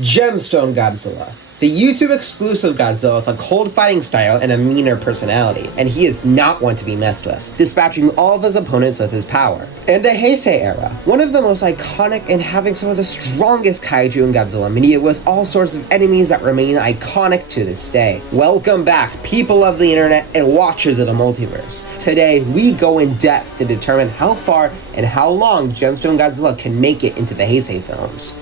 Gemstone Godzilla. The YouTube exclusive Godzilla with a cold fighting style and a meaner personality, and he is not one to be messed with, dispatching all of his opponents with his power. In the Heisei era, one of the most iconic and having some of the strongest kaiju in Godzilla media with all sorts of enemies that remain iconic to this day. Welcome back, people of the internet and watchers of the multiverse. Today, we go in depth to determine how far and how long Gemstone Godzilla can make it into the Heisei films.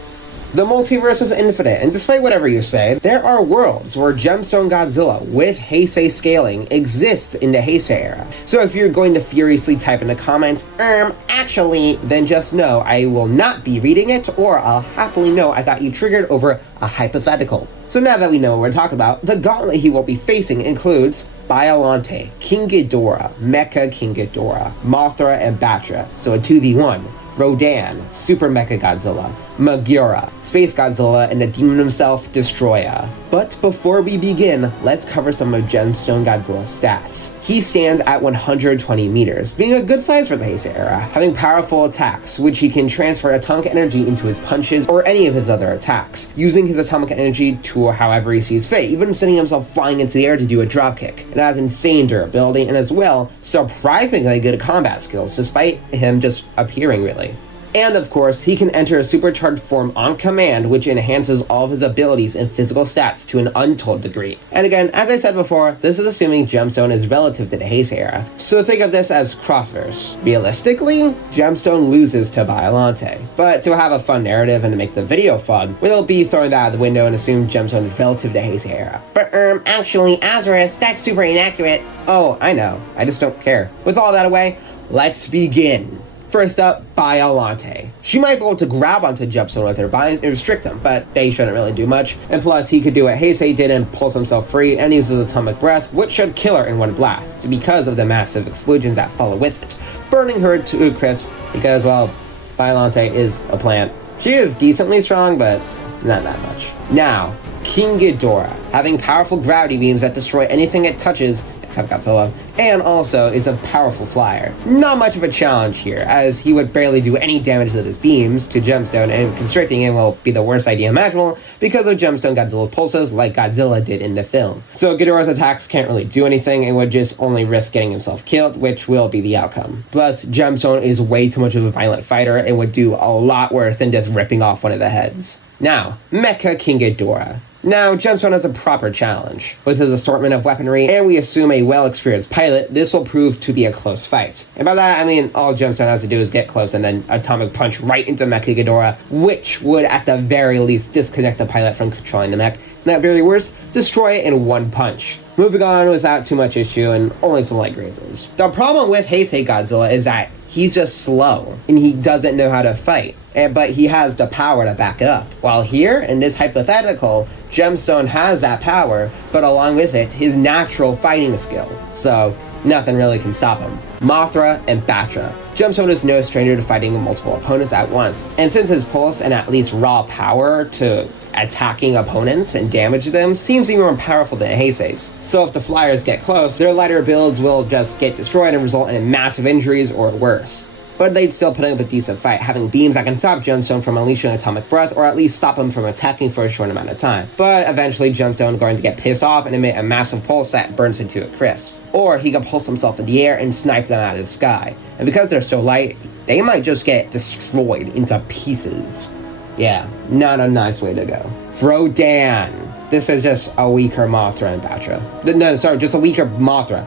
The multiverse is infinite, and despite whatever you say, there are worlds where Gemstone Godzilla, with Heisei scaling, exists in the Heisei era. So if you're going to furiously type in the comments, actually, then just know I will not be reading it, or I'll happily know I got you triggered over a hypothetical. So now that we know what we're talking about, the gauntlet he will be facing includes Biolante, King Ghidorah, Mecha King Ghidorah, Mothra, and Batra, so a 2v1. Rodan, Super Mecha Godzilla, MOGUERA, Space Godzilla, and the demon himself, Destoroyah. But before we begin, let's cover some of Gemstone Godzilla's stats. He stands at 120 meters, being a good size for the Heisei era, having powerful attacks, which he can transfer atomic energy into his punches or any of his other attacks, using his atomic energy to however he sees fit, even sending himself flying into the air to do a dropkick. It has insane durability and as well, surprisingly good combat skills, despite him just appearing really. And of course, he can enter a supercharged form on command, which enhances all of his abilities and physical stats to an untold degree. And again, as I said before, this is assuming Gemstone is relative to the Heisei era, so think of this as crossverse. Realistically, Gemstone loses to Biolante, but to have a fun narrative and to make the video fun, we'll be throwing that out the window and assume Gemstone is relative to the Heisei era. But actually, Azarus, that's super inaccurate. Oh, I know, I just don't care. With all that away, let's begin. First up, Biolante. She might be able to grab onto Gemstone with her vines and restrict them, but they shouldn't really do much. And plus, he could do what Heisei did and pulls himself free and uses atomic breath, which should kill her in one blast, because of the massive explosions that follow with it, burning her to a crisp because, well, Biolante is a plant. She is decently strong, but not that much. Now, King Ghidorah, having powerful gravity beams that destroy anything it touches, except Godzilla, and also is a powerful flyer. Not much of a challenge here, as he would barely do any damage with his beams to Gemstone, and constricting him will be the worst idea imaginable because of Gemstone Godzilla's pulses like Godzilla did in the film. So Ghidorah's attacks can't really do anything and would just only risk getting himself killed, which will be the outcome. Plus, Gemstone is way too much of a violent fighter and would do a lot worse than just ripping off one of the heads. Now, Mecha King Ghidorah. Now, Gemstone has a proper challenge. With his assortment of weaponry, and we assume a well-experienced pilot, this will prove to be a close fight. And by that, I mean all Gemstone has to do is get close and then atomic punch right into Mecha Ghidorah, which would at the very least disconnect the pilot from controlling the mech, and at very worst, destroy it in one punch. Moving on without too much issue and only some light grazes. The problem with Heisei Godzilla is that he's just slow, and he doesn't know how to fight, but he has the power to back it up. While here, in this hypothetical, Gemstone has that power, but along with it, his natural fighting skill. So, nothing really can stop him. Mothra and Batra. Gemstone is no stranger to fighting multiple opponents at once, and since his pulse and at least raw power to attacking opponents and damage them seems even more powerful than Heisei's. So if the flyers get close, their lighter builds will just get destroyed and result in massive injuries or worse. But they'd still put up a decent fight, having beams that can stop Gemstone from unleashing atomic breath or at least stop him from attacking for a short amount of time. But eventually Gemstone is going to get pissed off and emit a massive pulse that burns into a crisp. Or he can pulse himself in the air and snipe them out of the sky. And because they're so light, they might just get destroyed into pieces. Yeah, not a nice way to go. Rodan. This is just a weaker Mothra and Batra. No, sorry, just a weaker Mothra.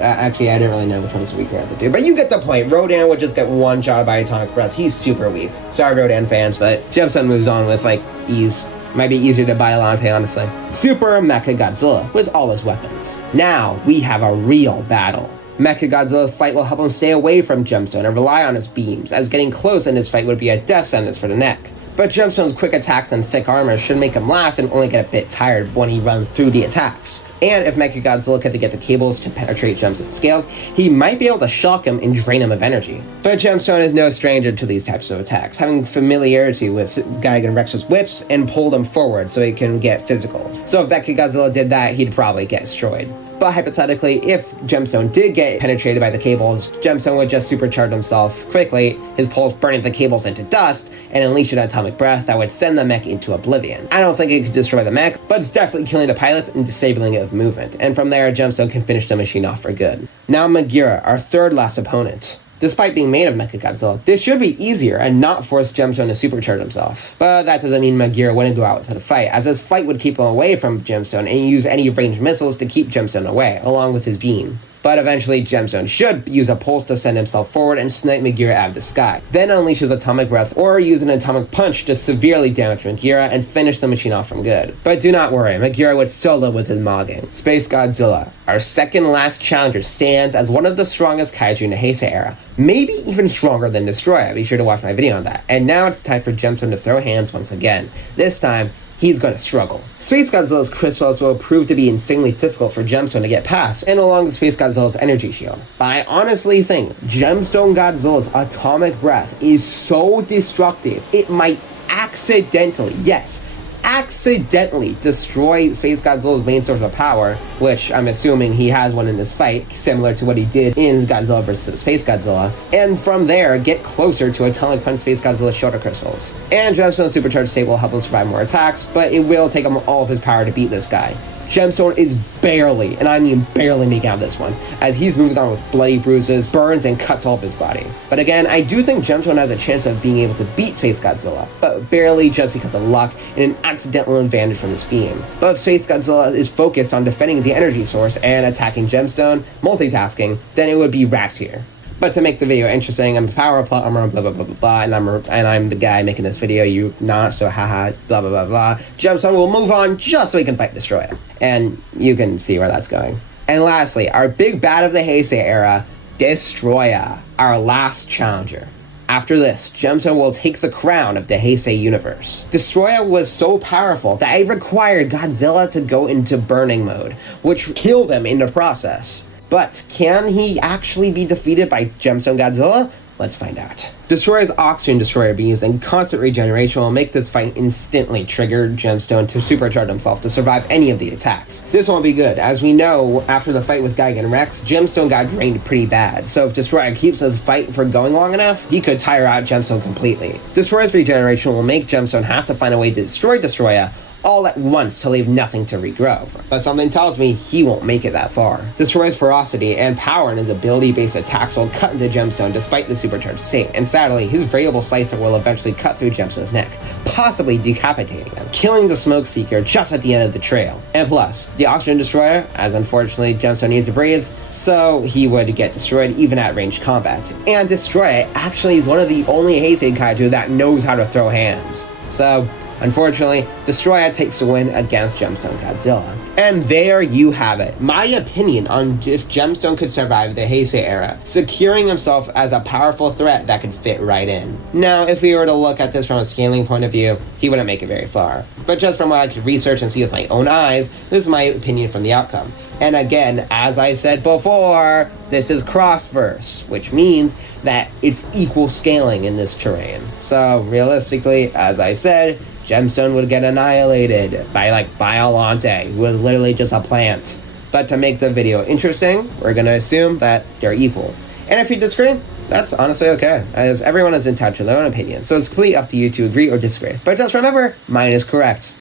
Actually, I didn't really know which one's weaker at the two, but you get the point. Rodan would just get one shot by atomic breath. He's super weak. Sorry, Rodan fans, but Gemstone moves on with, ease. Might be easier to Biolante, honestly. Super Mecha Godzilla, with all his weapons. Now, we have a real battle. Mecha Godzilla's fight will help him stay away from Gemstone and rely on his beams, as getting close in this fight would be a death sentence for the neck. But Gemstone's quick attacks and thick armor should make him last and only get a bit tired when he runs through the attacks. And if Mecha Godzilla could get the cables to penetrate Gemstone's scales, he might be able to shock him and drain him of energy. But Gemstone is no stranger to these types of attacks, having familiarity with Gigan Rex's whips and pull them forward so he can get physical. So if Mecha Godzilla did that, he'd probably get destroyed. But hypothetically, if Gemstone did get penetrated by the cables, Gemstone would just supercharge himself quickly, his pulse burning the cables into dust, and unleash an atomic breath that would send the mech into oblivion. I don't think it could destroy the mech, but it's definitely killing the pilots and disabling it with movement, and from there, Gemstone can finish the machine off for good. Now MOGUERA, our third last opponent. Despite being made of Mecha Godzilla, this should be easier and not force Gemstone to supercharge himself. But that doesn't mean MOGUERA wouldn't go out with the fight, as his flight would keep him away from Gemstone and use any ranged missiles to keep Gemstone away, along with his beam. But eventually, Gemstone should use a pulse to send himself forward and snipe MOGUERA out of the sky, then unleash his atomic breath or use an atomic punch to severely damage MOGUERA and finish the machine off from good. But do not worry, MOGUERA would solo with his mogging. Space Godzilla, our second last challenger, stands as one of the strongest kaiju in the Heisei era, maybe even stronger than Destoroyah. Be sure to watch my video on that. And now it's time for Gemstone to throw hands once again. This time, he's going to struggle. Space Godzilla's crystals will prove to be insanely difficult for Gemstone to get past, and along with Space Godzilla's energy shield. But I honestly think Gemstone Godzilla's atomic breath is so destructive, it might accidentally, yes, accidentally destroy Space Godzilla's main source of power, which I'm assuming he has one in this fight, similar to what he did in Godzilla vs. Space Godzilla, and from there, get closer to Atomic Punch Space Godzilla's shoulder crystals. And Gemstone's supercharged state will help him survive more attacks, but it will take him all of his power to beat this guy. Gemstone is barely, and I mean barely, making out this one, as he's moving on with bloody bruises, burns, and cuts all of his body. But again, I do think Gemstone has a chance of being able to beat Space Godzilla, but barely just because of luck and an accidental advantage from this beam. But if Space Godzilla is focused on defending the energy source and attacking Gemstone, multitasking, then it would be wraps here. But to make the video interesting, I'm the power plot armor, blah blah blah blah blah, and I'm the guy making this video, you not, so haha, blah blah blah blah. Gemstone will move on just so he can fight Destoroyah. And you can see where that's going. And lastly, our big bad of the Heisei era, Destoroyah, our last challenger. After this, Gemstone will take the crown of the Heisei universe. Destoroyah was so powerful that it required Godzilla to go into burning mode, which killed him in the process. But can he actually be defeated by Gemstone Godzilla? Let's find out. Destoroyah's oxygen destroyer beams and constant regeneration will make this fight instantly trigger Gemstone to supercharge himself to survive any of the attacks. This won't be good, as we know after the fight with Gigan Rex, Gemstone got drained pretty bad, so if Destoroyah keeps his fight for going long enough, he could tire out Gemstone completely. Destoroyah's regeneration will make Gemstone have to find a way to destroy Destoroyah all at once to leave nothing to regrow. But something tells me he won't make it that far. Destoroyah's ferocity and power in his ability-based attacks will cut into Gemstone despite the supercharged state, and sadly, his variable slicer will eventually cut through Gemstone's neck, possibly decapitating him, killing the Smoke Seeker just at the end of the trail. And plus, the Oxygen Destroyer, as unfortunately Gemstone needs to breathe, so he would get destroyed even at ranged combat. And Destoroyah actually is one of the only Heisei kaiju that knows how to throw hands. So, unfortunately, Destoroyah takes the win against Gemstone Godzilla. And there you have it. My opinion on if Gemstone could survive the Heisei era, securing himself as a powerful threat that could fit right in. Now, if we were to look at this from a scaling point of view, he wouldn't make it very far. But just from what I could research and see with my own eyes, this is my opinion from the outcome. And again, as I said before, this is cross-verse, which means that it's equal scaling in this terrain. So realistically, as I said, Gemstone would get annihilated by Biolante, who was literally just a plant. But to make the video interesting, we're going to assume that they're equal. And if you disagree, that's honestly okay, as everyone is entitled to their own opinion, so it's completely up to you to agree or disagree. But just remember, mine is correct.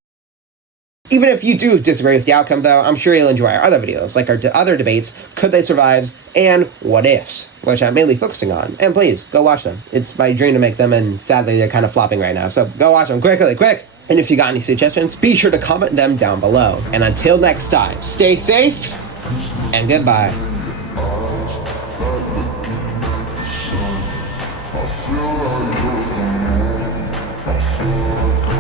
Even if you do disagree with the outcome, though, I'm sure you'll enjoy our other videos, like our other debates, Could They Survive, and What Ifs, which I'm mainly focusing on. And please, go watch them. It's my dream to make them, and sadly, they're kind of flopping right now, so go watch them quickly, quick! And if you got any suggestions, be sure to comment them down below. And until next time, stay safe, and goodbye. I feel like